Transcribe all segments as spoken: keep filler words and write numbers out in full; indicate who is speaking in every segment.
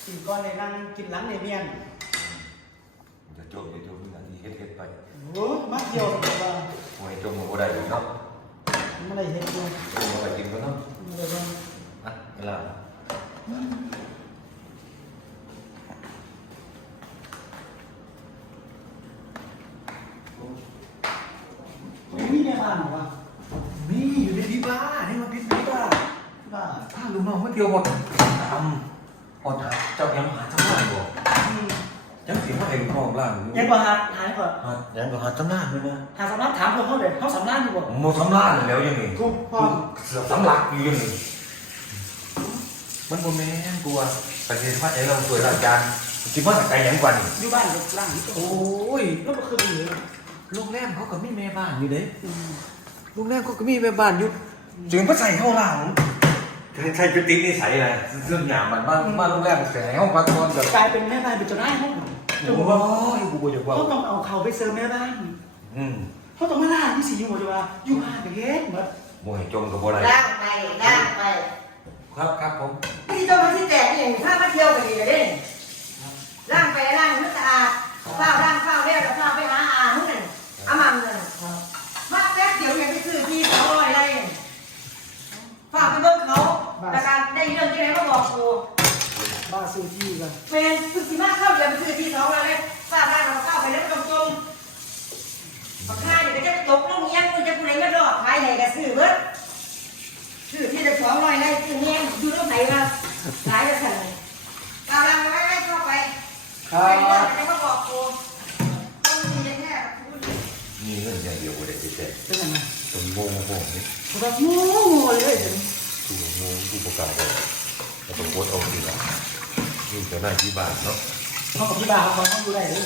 Speaker 1: กินก้อนเลยนั่งกินหลังในเมียน
Speaker 2: จะโจมจะโจมอย่างนี้เฮ็ดๆไป
Speaker 1: โอ้มาเกี่ยวกับว่า
Speaker 2: โอ้ยโจมบ่ได้เนาะ
Speaker 1: ไม่ได้เห็นเลย
Speaker 2: บ่ได้กินก็เนาะ
Speaker 1: ไม่ได้บ้าง
Speaker 2: อ่ะเวลา
Speaker 1: มีแม่บ้านหรอวะ
Speaker 2: มีอยู่ในที่บ้านให้มาพิสูจน์ว่า
Speaker 1: บ้า
Speaker 2: ถ้าลุงน้องมาเที่ยวหมดทำหอดหาเจ้ายังหาเจ้าหน้าบ่ยังเสียมาเองครองล่าง
Speaker 1: ยังบ่หาหายก่อน
Speaker 2: หายังก็หาเจ้าหน้าเลยนะ
Speaker 1: หาสำนักถามพวกเขาเลยเขาสำนักดีกว่า
Speaker 2: โมสำลักแล้วยังไง
Speaker 1: ทุกพ่อ
Speaker 2: เสือสำลักอยู่ยังไงมันโมแม่นกลัวไปเรียนว่าไอ้เราสวยอาจารย์คิดว่าไกลยังกว่านี่
Speaker 1: อยู่บ้านล่าง
Speaker 2: โอ้ย
Speaker 1: แล้วก็คืออยู่
Speaker 2: โรงแรมเขาก็มีแม่บ้านอยู่เด้โรงแรมเขาก็มีแม่บ้านอยู่จึงก็ใส่เข้าหลังใช่คือติ๊กนี่ใส่อะไรเรื่องหยาบมันบ้านบ้านโรงแรมแสงห้องพักนอนแบบ
Speaker 1: กลายเป็นแม่บ้านเป็นเจ้านายห้อง
Speaker 2: โอ้ยกูบอกว่า
Speaker 1: เขาต้องเอาเขาไปเซิร์ฟแม่บ้านเขาต้องมาล่าที่สี่อยู่หมดเลยว่าอยู่บ้านไปเฮ็ดหมด
Speaker 2: มวยจมกับอะไร
Speaker 3: ล่างไปล่างไป
Speaker 2: ครับครับผม
Speaker 3: ที่เจ้ามาที่แตกอย่างถ้ามาเที่ยวกันดีเลยล่างไปล่างนึกสะอาดข้าวล่างข้าวเรียกข้าวไปหาอาหุ่นน่ะอามันน่ะมาแป๊บเดียวยังไปซื้อที่สองร้อยไรฝากไปเบิ่งเขาแต่การได้เรื่องที่ไหนก็บอกกู
Speaker 1: บ้าซื้อที่กัน
Speaker 3: เป็นคือสิมาเข้าเดี๋ยวไปซื้อที่สองร้อยเลยฝากบ้านเราเข้าไปแล้วตรงๆราคาเดี๋ยวจะตกลงยังมึงจะกูเลยไม่รอดขายไหนก็ซื้อเบิดซื้อที่จะสองร้อยไรซื้อเงี้ยอยู่ตรงไหนมาขายจะสั่งเอาลังไว้ไว้เข้าไปไปเรื่องอะไรก็บอกกูต้องมีแค่
Speaker 2: มีเรื่องอย่างเดียวกูได้ติดใจ
Speaker 1: เป็นยังไง
Speaker 2: ตัวโง่โง่นี่
Speaker 1: กูแบบโง่โง่เลย
Speaker 2: กูโง่กูประกาศเลยแล้วก็โพสต์เอาสินะนี่จะได้ที่บ้านเนาะ
Speaker 1: เขากับที่บ้านเขาเขาดูได้เลย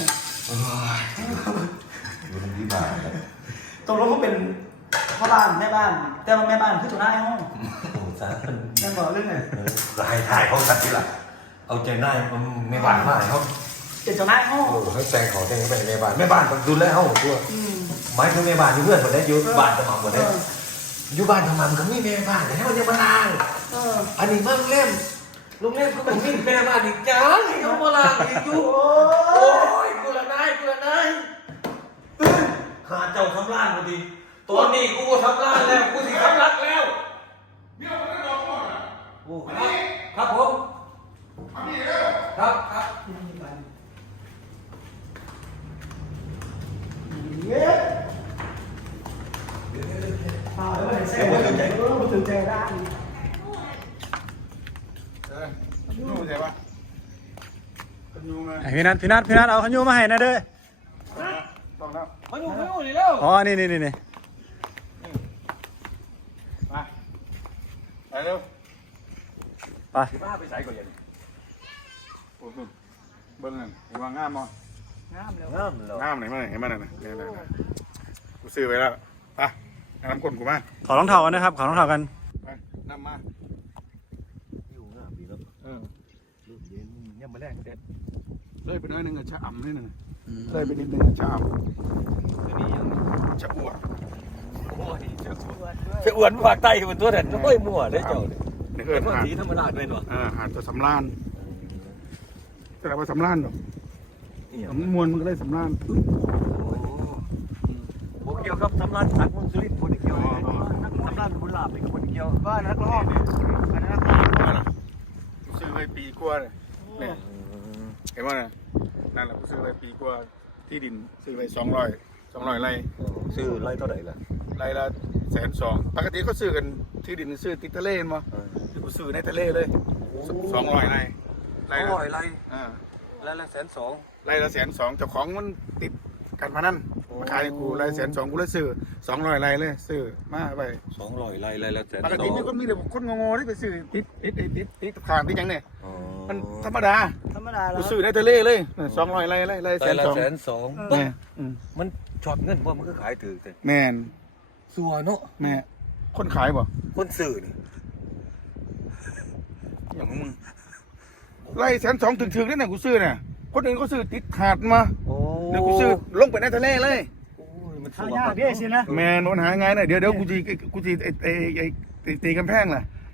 Speaker 2: ดูที่บ้าน
Speaker 1: ตรงรถเขาเป็นพ่อบ้านแม่บ้านแต่ว่าแม่บ้านคือเจ้านายห้อง
Speaker 2: โอ้จ้า
Speaker 1: แม่บอกเรื่องไง
Speaker 2: จะให้ถ่ายเขาสักทีละเอาใจนายมันแม่บ้านมากเขา
Speaker 1: เป็นเจ้านายห้อง
Speaker 2: โอ้ให้แซงเขาแซงไปแม่บ้านแม่บ้านต้องดูแลเขาตัวหมายถึงแม่บ้านอยู่เพื่อนหมดได้อยู่บ้านสม่ำหมดได้อยู่บ้านทำมันก็มีแม่บ้านแต่ให้มันยังมาล้างอันนี้มั่งเล่มลุงเล่มก็เป็นมีแม่บ้านอีกจ้าให้เขามาล้างอีกอยู่โอ้ยกูละนายกูละนายหาเจ้าทำร้านมาดีตอนนี้กูก็ทำร้านแล้วกูสิทำรักแล้ว
Speaker 4: เมียมันได้ดอกก่อนอ่ะ
Speaker 2: โอ้ครับครับผม
Speaker 4: ทำนี่เด้อ
Speaker 2: ครับครับ
Speaker 1: เย้อ่าแล้วเห็นเส้นมันถึงใจเออมันถึงใจได้
Speaker 4: เออยูใช่ปะยูมา
Speaker 1: พี่นัทพี่นัทพี่นัทเอาขยูมาให้นะเด้อ
Speaker 4: ต้องแล้ว
Speaker 2: ขยูขยูนี่แล้ว
Speaker 1: อ๋อนี่นี่นี่นี่
Speaker 4: มาไปเร็ว
Speaker 1: ไป
Speaker 2: บ้าไปใส่ก่อนยัง
Speaker 4: โอ้โหเบิ้งหนึ่งวางงามมั้ง
Speaker 1: งามแล้ว
Speaker 2: งามแล้ว
Speaker 4: งามไหนมาไหนมาไหนเนี่ยเนี่ยกูซื้อไว้แล้วไปน้ำก้นกูมา
Speaker 1: ขอรองเท้ากันนะครับขอรองเท้ากัน
Speaker 4: ไปนำมา
Speaker 2: อยู่งามดีแล้ว
Speaker 4: เออ
Speaker 2: ลูกเย็นยังมาแรกเด็ด
Speaker 4: เลยไปน้อยนึงอะชะอ่ำนิดนึงเลยไปนิดนึงชะอ่ำชะอ้วน
Speaker 2: เสืออ้วนภาคใต้เป็นตัวเด่นไม่มั่วได้เจ้า
Speaker 4: เนี่ย
Speaker 2: เออหาดสีธรรมราชเป็นหรอ
Speaker 4: อ่าหาดตัวสำรานแต่เราไปสำรานหรอกมวลมันก็ได้สำราน
Speaker 2: ผมเกี่ยวกับสำรานสักมุนสุรินทร์คนเกี่ยวสำรานบุญลาภเป็นคนเกี่ยว
Speaker 4: บ้านนักร้องเนี่ยอันนั้นนักร้องนะซื้อไปปีกว่าเลยเนี่ยเห็นไหมนะนั่นแหละซื้อไปปีกว่าที่ดินซื้อไปสองร้อยสองร้อยไร่
Speaker 2: ซื้อไร่เท่าไหร่ล่ะ
Speaker 4: ไร่ละแสนสองปกติเขาซื้อกันที่ดินซื้อติดทะเลมั้งคือซื้อในทะเลเลยสองร้อยไร่
Speaker 2: ไร่ละไร่
Speaker 4: อ่า
Speaker 2: ไร่ละแสนสอง
Speaker 4: ไร่ละแสนสองเจ้าของมันติดกันมานั่นมาขายกูไร่แสนสองกูเลยซื้อสองร้อยไร่เลยซื้อมาไป
Speaker 2: สองร้อยไร่ไร่ละแสนสอง
Speaker 4: ปกตินี่ก็มีแต่คนงงๆที่ไปซื้อติดติดติดติดขางติดยังเนี่ยมันธรรมดา
Speaker 1: ธรรมดา
Speaker 4: กูซื้อในทะเลเลยสองร้อยไร่ไร่ไร่แสนสอง
Speaker 2: แสนสองมันช็อตเงินเพราะมันก็ขายถือแต่
Speaker 4: แมน
Speaker 2: สัวเนาะ
Speaker 4: แม่คนขายบ่
Speaker 2: คนสื่อนี่
Speaker 4: อย่างมึงไร่แสนสองถึงๆนี่นะกูซื้อเนี่ยคนอื่นเขาซื้อติดขาดมาเดี๋ยวกูซื้อลงไปในทะเลเลย
Speaker 1: มันหายากดิสินะ
Speaker 4: แม่นมันหาไงน่ะเดี๋ยวเดี๋ยวกูจีกูจีไอ้ไอ้ไอ้ตีกำแพงล่ะ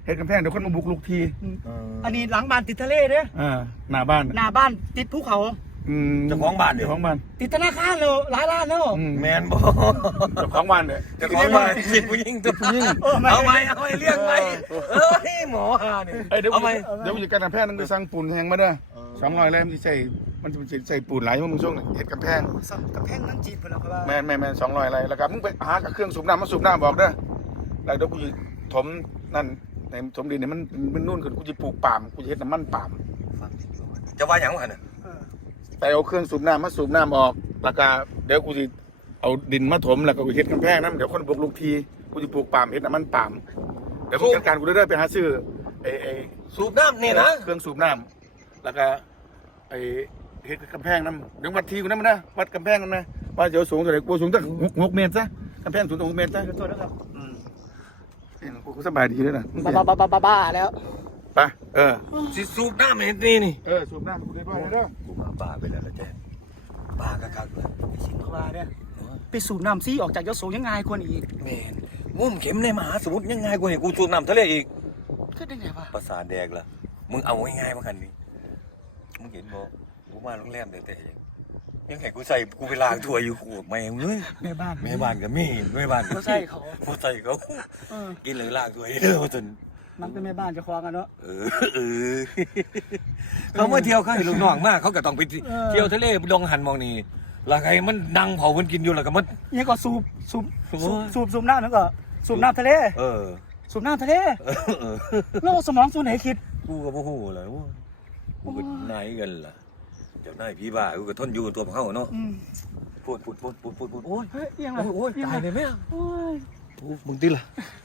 Speaker 4: เฮ็ดกำแพงเดี๋ยวคนมาบุกลุกที
Speaker 1: อันนี้หลังบ้านติดทะเลเด้อ
Speaker 4: อ่าหน้าบ้าน
Speaker 1: หน้าบ้านติดภูเขา
Speaker 4: อืม
Speaker 2: เจ้าของบ้านเดี๋ยว
Speaker 4: เจ้าของบ้าน
Speaker 1: ติดธนาคารแล้วหลายล้านแล้ว
Speaker 4: อืม
Speaker 2: แมนบ่
Speaker 4: เจ้าของบ้านเนี่ย
Speaker 2: เจ้าของบ้านติดผู้หญิงติดผู้หญิงเอาไหมเอาไหมเรียกไหมเอ้ยหมอหานี่
Speaker 4: เอ้ยเดี๋ยว
Speaker 2: เอาไหม
Speaker 4: เดี๋ยวอยู่กันกำแพงนึงไปสั่งปูนแห้งมาเด้อสองร้อยแล้วมันสิใส่มันจะใส่ปูนหลายมึงช่วงนี้เฮ็ดกำแพง
Speaker 1: สักกำแพงนั่งจีบเพิ่นเอาเข้ามา
Speaker 4: แม่นแม่นแม่นสองร้อยอะไรแล้วก็มึงไปหากับเครื่องสูบน้ำมาสูบน้ำบอกเด้อแล้วเดี๋ยวกูจะถมนั่นในถมดินเนี่ยมันมันนู่นขึ้นกูจะปลูกปาล์มกูจะเฮ็ดน้ำมันปาล์ม
Speaker 2: จะว่าอย่างไรน่ะ
Speaker 4: ไปเอาเครื่องสูบน้ำมาสูบน้ำออกแล้วก็เดี๋ยวกูจะเอาดินมาถมแล้วก็กูเฮ็ดกำแพงน้ำเดี๋ยวคนบุกลุกทีกูจะปลูกปาล์มเฮ็ดน้ำมันปาล์มเดี๋ยวมึงจัดการกูเด้อไปหาซื้อไอ้ไอ้
Speaker 2: สูบน้ำนี่นะ
Speaker 4: เครื่องสูบน้ำแล้วก็ไอ้เฮ็ดกำแพงน้ำเดี๋ยววัดทีกูนั่นมันนะวัดกำแพงกันนะว่าเดี๋ยวสูงเท่าไหร่กูสูงตั้งหกเมตรซะกำแพงสูงตั้งหกเมตรซะ
Speaker 1: เดี๋ยวตัวนะครับ
Speaker 4: อืมกูสบายดีเลยนะ
Speaker 1: บ้าบ้าบ้าบ้าบ้าแล้ว
Speaker 4: ไปเออ
Speaker 2: สิสูบน้ำเห็นนี่นี่
Speaker 4: เออสูบน้ำกูได้ด้วยเด้อ
Speaker 2: กูมาบ้าไปแล้วละแจ๊บ้าคักๆเลย
Speaker 1: สิงห์ว่าเนี่ยไปสูบน้ำซีออกจากยโสยังไงควรอีก
Speaker 2: แมนงุ่มเข็มในมหาสมุทรยังไงกูเห็นกูสูบน้ำทะเลอีก
Speaker 1: ก็ได้ไงวะ
Speaker 2: ประสาทแดกละมึงเอาง่ายๆมากันนี่มึงเห็นบ่กูมาโรงแรมแต่แต่ยังให้กูใส่กูไปล้างถ้วยอยู่กูไม่เอ้ย
Speaker 1: แม่บ้าน
Speaker 2: แม่บ้านก็มีแม่บ้าน
Speaker 1: เขาใส่เขา
Speaker 2: เขาใส่เขา
Speaker 1: เออ
Speaker 2: กินเลยล้างถ้วยเด้อจน
Speaker 1: มันเป็นแม่บ้านจะคว้ากันเนาะ
Speaker 2: เออเออเขามาเที่ยวเขาเห็นลูกน้องมากเขาก็ต้องไปเที่ยวทะเลดงหันมองนี่แล้วไงมันดังเผามันกินอยู่แล้วก็มัน
Speaker 1: นี่ก็สูบสูบ
Speaker 2: โอ้
Speaker 1: สูบ
Speaker 2: ย
Speaker 1: สูบสูบน้ำนั่นก็สูบน้ำทะเล
Speaker 2: เออ
Speaker 1: สูบน้ำทะเล
Speaker 2: เออเออ
Speaker 1: โลกสมองส่วนไหนคิด
Speaker 2: กูก็บ่ฮู้เลยว่ากูก็นายกันล่ะเจ้านายพี่บ้ากูก็ทนอยู่ตัวเขาเนาะ
Speaker 1: อืม
Speaker 2: พูดพูดพูดพูดพูดพูดโอ้ย
Speaker 1: เฮ้ยเอียงเล
Speaker 2: โอ้
Speaker 1: ย
Speaker 2: ยโอ้ยตายเลยแม่
Speaker 1: โอ้ย
Speaker 2: โอ้มึงติล่ะ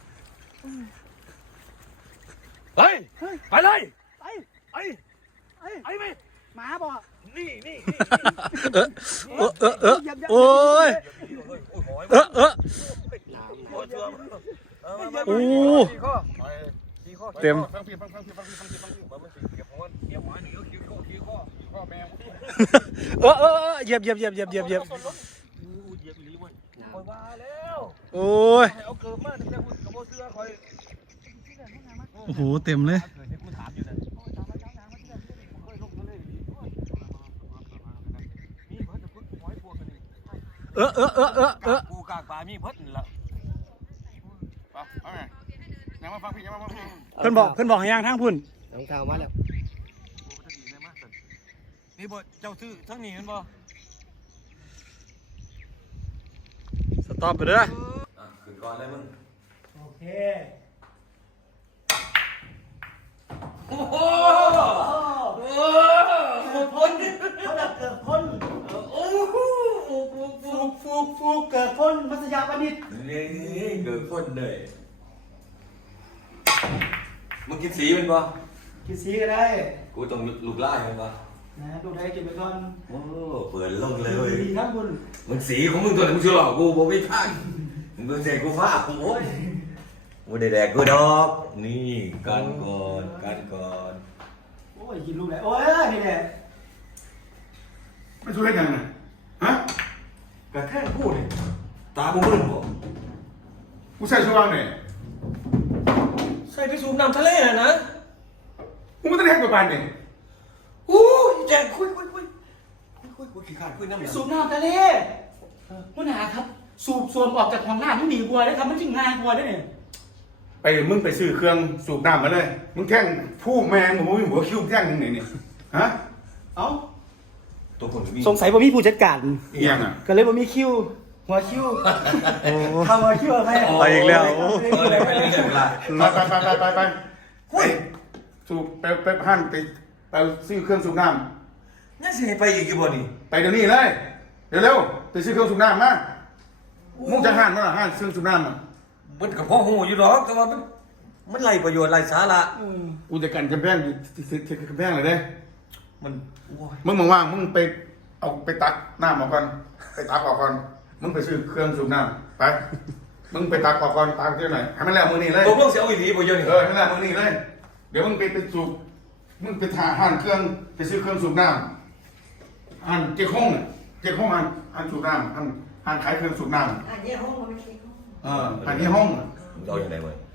Speaker 2: ไปไปเลย
Speaker 1: ไป
Speaker 2: ไป
Speaker 1: ไป
Speaker 2: ไปไป
Speaker 1: หมาบ่
Speaker 2: นี่นี่
Speaker 5: เออเออเออเออโอ้ยเออเออโอ้เต็ม
Speaker 4: ฟังพี่ฟังฟังพี่ฟังพี่ฟังพี่ฟังพี่
Speaker 5: เออเออเออเหยียบเหยียบเหยียบเหยียบเหยียบเหยียบโอ้ยโอ้โหเต็มเลยเออเออเออเออเออ
Speaker 2: กูกากปลามีเพิ่นละ
Speaker 4: ไปไปไงยังมาฟังพี่ยังมาฟังพี่
Speaker 5: เพิ่นบอกเพิ่นบอกให้ย่างทางพุ่น
Speaker 3: ของข่าวมาแล้ว
Speaker 2: นี่บ่เจ้าซื้อทั้งนี้เห็นบ่
Speaker 5: สต็อปไปเด้อ
Speaker 2: ขึ้นก่อนเลยมึง
Speaker 1: โอเค
Speaker 2: โอ้โห
Speaker 1: เกิดพ้นเขาดับเกิดพ้น
Speaker 2: โอ้โห
Speaker 1: ฟูกฟูกฟูกเกิดพ้นมัสยาปนิด
Speaker 2: นี่เกิดคนเลยมึงกินสีมันบ่
Speaker 1: กินสีก็ได้
Speaker 2: กูต้องลูกไล่มันบ่
Speaker 1: นะดูไทยกินไปก่อน
Speaker 2: โอ้เปิดลงเลย
Speaker 1: ดีครับคุณ
Speaker 2: มึงสีของมึงตัวไหนมึงชื่อหลอกกูบ่มีทางมึงเสกกูฟ้าโอ้ยกูได้แดกกูดอกนี่กันก่อนกันก่อน
Speaker 1: โอ้ยกินลูกแหละโอ้ยนี่แหละ
Speaker 4: ไม่ช่วยให้ยังไงฮะ
Speaker 2: กระแทกพูดนี่ตากูมึนบ่
Speaker 4: กูใส่ช่วงไหน
Speaker 2: ใส่ไปสูบน้ำทะเลน่ะนะ
Speaker 4: กูไม่ต้องแหกตัวบานเนี่ย
Speaker 2: โอ้ยแจกคุยคุยคุยคุยคุยคุยขี้ขาดคุยน้ำหนัก
Speaker 1: สูบน้ำทะเลคุณหาครับ สูบส่วนออกจากห้องน้ำมันหนีบัวได้ครับมันจึงง่ายบัวได้เนี่ย
Speaker 4: ไปมึงไปซื้อเครื่องสูบน้ำมาเลยมึงแท่งผู้แมงมึงมีหัวคิ้วแท่งยังไงเนี่ยฮะ
Speaker 1: เอ้า
Speaker 2: ตัวคนมี
Speaker 1: สงสัยว่ามีผู้จัดการ
Speaker 4: เอียงอ่ะ
Speaker 1: ก็เลยว่ามีคิวหัวคิวเข้าหัวคิวไป
Speaker 5: ไปอีกแล้วโอ้
Speaker 2: เออเลยไปเลยเวลา
Speaker 4: ไปไปไปไปไปไปเฮ้ยสูบไปไปห้างไปไปซื้อเครื่องสูบน้
Speaker 2: น่าสิให้ไปอีกกี่บ่นี่
Speaker 4: ำไปเดี๋ยวนี้เลยเดี๋ยวเร็วไปซื้อเครื่องสูบน้ำมามึงจะห้างมั้ยห้างเครื่องสูบน้ำอ่ะ
Speaker 2: มันกับพ่อหูอยู่หรอกแต่ว่ามันมันไรประโยชน์ไรสาระ
Speaker 4: กูจะกันกำแพงอยู่ที่ที่กำแพงเลยเด้
Speaker 2: มันโอ้ย
Speaker 4: มึงว่างๆมึงไปเอาไปตักน้ำออกก่อนไปตักออกก่อนมึงไปซื้อเครื่องสูบน้ำไปมึงไปตักออกก่อนตักที่ไหนให้มันแล้วมือนี่เลย
Speaker 2: ตกลงเสียเอาอีหลีบ่เยอะนี่
Speaker 4: เออให้มันแล้วมือนี่เลยเดี๋ยวมึงไปไปสูบมึงไปหาห้างเครื่องไปซื้อเครื่องสูบน้ำห้างเจ๊ห้องน่ะเจ๊ห้องห้างห้างสูบน้ำห้างห้างขายเครื่องสูบน้ำ
Speaker 3: อันนี้ห้องมันไม่ใช่ห้อง
Speaker 4: เออห้างนี้ห้องน่ะ
Speaker 2: เอาอย่างไรเว้ย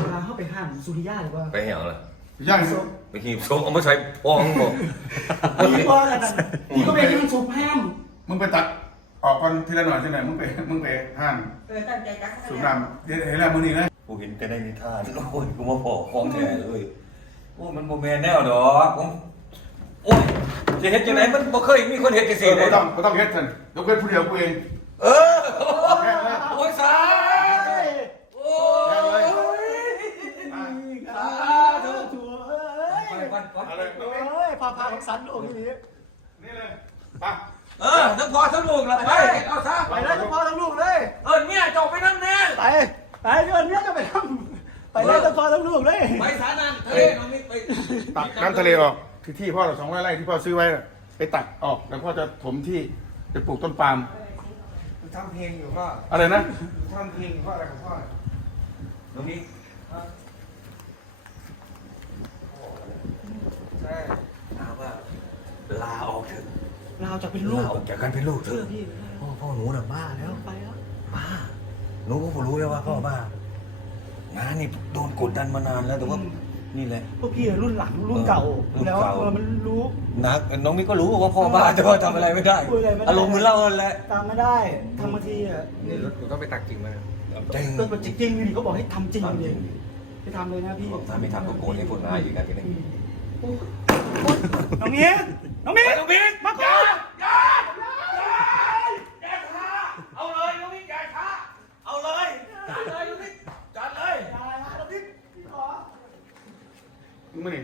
Speaker 1: ลาเข้าไปห้างสุริยาหรือว่า
Speaker 2: ไปเหี่ยวเลย
Speaker 4: ย่าง
Speaker 2: ไปหีบส่งเอามาใส่ปองบอก
Speaker 1: พี่ก็อะไรกันพี่ก็ไปห้างซุปห้าม
Speaker 4: มึงไปตัดออกก่อนทีละหน่อยทีละหน่อยมึงไปมึงไปห้าง
Speaker 3: เออตั้งใจจัก
Speaker 4: สูบน้ำเดี๋ยวเห็นแล้วมึงนี่นะ
Speaker 2: กูเห็นแต่ในนิทานโอ้ยกูมาบอกของแท้เลยโอ้ยมันโมแมนแนวดอกผมโอ้ยจะเห็นจังไหนมันบ่เคยมีคนเห็นจัง
Speaker 4: เอ
Speaker 2: ซี่
Speaker 4: อ
Speaker 2: เล
Speaker 4: ไม่
Speaker 2: ย
Speaker 4: ต้องไม่ต้องเฮ็ดท่านยกเว้นผู้เดียวกูเอง
Speaker 2: เออโอ้ยสาโอ้ย
Speaker 1: เธอถั่วเอ้ย
Speaker 2: ไปก่อน
Speaker 4: อะไร
Speaker 1: เอ้ยพาพาของสันโอ้ยนี่
Speaker 4: นี่เลยไป
Speaker 2: เออทั้งพอทั้งลูกละไปเอาซะ
Speaker 1: ไปเลยทั้งพ่อทั้งลูกเลย
Speaker 2: เออเนี่ยเจ้าไปนั่นแน่
Speaker 1: ไปไปเดือนนี้จะไปทำไปเลยทั้งพ่อทั้งลูกเลย
Speaker 2: ไปสานันทะเลน้องมิตรไป
Speaker 4: ตักน้ำทะเลออกที่ที่พ่อเราสองร้อยไร่ที่พ่อซื้อไว้น่ะไปตักออกแล้วพ่อจะถมที่จะปลูกต้นปาล์ม
Speaker 6: ทำเพลงอยู่พ่อ
Speaker 4: อะไรนะ
Speaker 6: ทำเพลงพ่ออะไรของพ่อ
Speaker 2: น้องมิตร
Speaker 6: ใช่
Speaker 2: ถามว่าลาออกเถอะ
Speaker 1: เราจะเป็นลูก
Speaker 2: ลาออกจากกันเป็นลูกเถ
Speaker 1: เชื่อ
Speaker 2: อะ
Speaker 1: พี่
Speaker 2: พ่อพ่อหนูน่ะบ้าแล้ว
Speaker 1: ไปแล้ว
Speaker 2: บ้าหนูก็รู้แล้วว่าพ่อบ้างานนี่โดนกดดันมานานแล้วแต่ว่านี่แหละ
Speaker 1: พวกพี่รุ่นหลังรุ่นเก่า
Speaker 2: รุ่น
Speaker 1: แล้ว
Speaker 2: เก่า
Speaker 1: เออมันรู้
Speaker 2: นักน้องมิตรก็รู้ว่าพ่อบ้าแต่ว่าทำอะไรไม่ได้
Speaker 1: พูดอะไรไม่ได้
Speaker 2: อารมณ์มือเล่าแหละ
Speaker 1: ตามไม่ได้ทำบางทีอ่ะ
Speaker 6: นี่รถกูต้องไปตักจริงมา
Speaker 2: จริง
Speaker 1: ตัวจริงๆนี่เขาบอกให้ทำจริงเลยไปทำเลยนะพี่
Speaker 2: ถ้าไม่ทำก็โกรธให้พวกนายอีกนะทีนี้
Speaker 1: น้องเมียน้องเมีย
Speaker 2: น้องมิตร
Speaker 1: มาก่อน
Speaker 2: เอาเลยน้องมิตรอย่าช้าเอาเลยจัดเลยน้องมิตรจัดเลย
Speaker 4: มึงไม่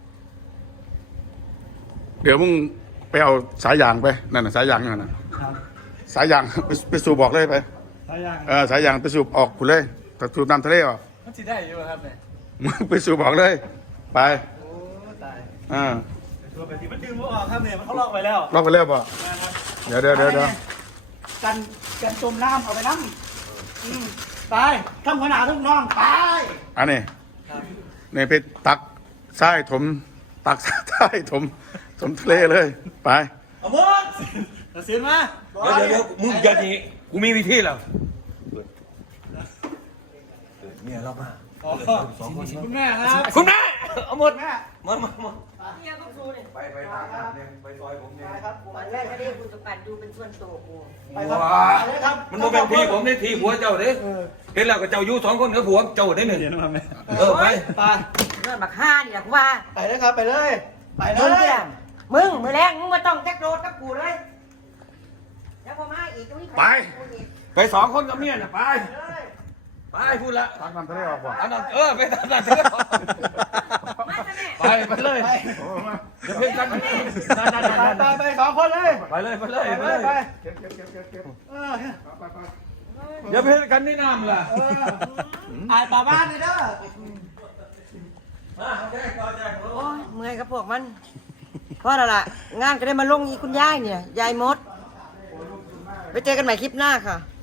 Speaker 4: เดี๋ยวมึงไปเอาสายยางไปนั่นน่ะสายยางนั่นน่ะสายยางไปไปสูบบอกเลยไป
Speaker 1: สายยาง
Speaker 4: เออสายยางไปสูบออกกูเลยไปสูบน้ำทะเลออก
Speaker 1: มันจะได้อยู่ครับเนี่ย
Speaker 4: มึงไปสูบบอกเลย ไป
Speaker 1: โอ้ตาย
Speaker 4: อ่า
Speaker 1: ตัวแบบนี้มันดึงไม่ออกครับเนี่ยมันเขาลอกไปแล้ว
Speaker 4: ล็อกไปแล้วป่ะเดี๋ยวเดี๋ยวเดี๋ยวเดี๋ยว
Speaker 1: กันกันจมน้ำเอาไปน้ำอืมไปทั้งหัวหน้าทั้งน้องไป
Speaker 4: อันนี้นี่ไปตักทรายถมตักทรายถมถมทะเลเลยไป
Speaker 1: เอาหมดตัดสินมา
Speaker 2: เดี๋ยวเดี๋ยวเดี๋ยวมึงอย่าหนีกูมีวิธีแล้วเนี่ยเรามา
Speaker 1: คุณแม่ครับ
Speaker 2: คุณแม่เอาหมด
Speaker 1: แม่
Speaker 2: มามามา
Speaker 3: เนี่ยต้องสู้เนี่ย
Speaker 2: ไปไปทางน้ำเนี่ยไปซอยผมเนี่ย
Speaker 1: ไปครับ
Speaker 3: ตอนแรกก็ได้คุณสมบัติดูเป็นส่วนตัวกู
Speaker 1: ไปครับ
Speaker 2: ว้า
Speaker 1: ไปเลยครับ
Speaker 2: มันบ่เป็นทีผมได้ทีผัวเจ้าเด้
Speaker 1: เออ
Speaker 2: เห็นแล้วก็เจ้าอยู่สองคนกับผัวเจ้าได้หนึ่ง
Speaker 1: เดี๋ยวมาแม่
Speaker 2: เออไป
Speaker 1: ไป
Speaker 3: เรื่องบักห้านี่แหละกูว่า
Speaker 1: ไปเลยครับไปเลยไปเล
Speaker 3: มึง
Speaker 1: ย
Speaker 3: เนี่ยมึงมือแรงมึงมาต้องแท็กโรดกับกูเลยแล้วพอมาอีกตรงนี้
Speaker 2: ไป ไปสองคนกับเมียน่ะไป ไปพูดละ
Speaker 4: ตักน้ำทะเลออกป่ะ
Speaker 2: อันนั้นเออไปตามนั้นเถอะ
Speaker 3: มาซะแม่
Speaker 2: ไปไปเลย
Speaker 1: ไป
Speaker 4: โอ้มา
Speaker 2: อย่าเพิ่งกันนั่นนั่นนั่น
Speaker 1: ไป
Speaker 2: นั่น
Speaker 1: ไปไปสองคนเลย
Speaker 2: ไปเลยไปเลย
Speaker 1: ไป
Speaker 2: ไป
Speaker 1: เล
Speaker 2: เลย ย
Speaker 1: ไป
Speaker 4: เก็บเก็บเก็บเก็บเก็บ
Speaker 1: เออ
Speaker 4: ไปไป
Speaker 2: อย่าเพิ่งกันนี่น้ำล่ะ
Speaker 1: เอออายป่าบ้านเลยเด้อ
Speaker 2: มาโอเคต่อใจ
Speaker 3: โอ้ยเมื่อยกับพวกมันเพราะอะไรล่ะงานก็ได้มาลงอีคุณยายเนี่ยยายมดไปเจอกันใหม่คลิปหน้าค่ะ